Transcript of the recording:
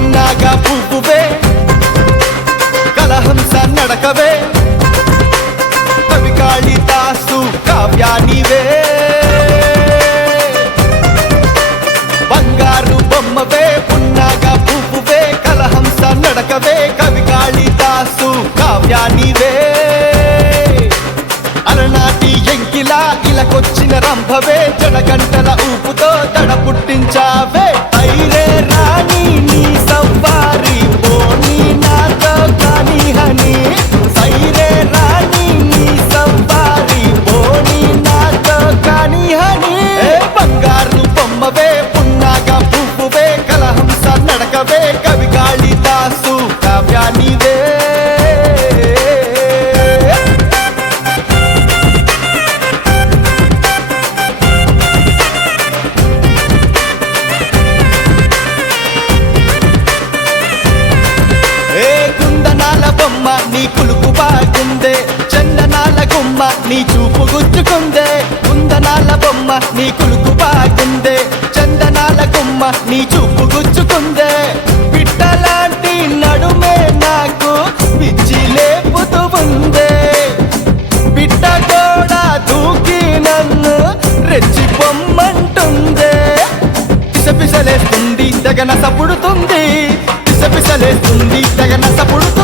పున్నాగా పువ్వువే కలహంస నడకవే కవి కాళిదాసు కావ్యానివే బంగారు బొమ్మవే పున్నాగా పువ్వువే కలహంస నడకవే కవి కాళిదాసు కావ్యానివే అలనాటి ఎంకిలా ఇలకొచ్చిన రంభవే జడగంటల ఊపుతో దడ పుట్టించావే ఐరే రాణి నీ సవ్వారి పోనీ నాతో కాని హని సైరే రాణి నీ సవ్వారి పోనీ నాతో కాని హని బంగారు బొమ్మవే పున్నాగా పువ్వువే కలహంస నడకవే కవి కాళిదాసు కావ్యానివే నీ కులుకు బాగుందే చందనాల గుమ్మ నీ చూపు గుచ్చుకుందే కుందనాల బొమ్మ నీ కులుకు బాగుందే చందనాల గుమ్మ నీ చూపు గుచ్చుకుందే పిట్టలాంటి నడుమే నాకు పిచ్చి లేపుతూ ఉందే పిట్ట కూడా దూకి నన్ను రెచ్చి పొమ్మంటుందే పిసపిసలేస్తుంది తెగన సపుడుతుంది పిసపిసలేస్తుంది తెగన సపుడుతుంది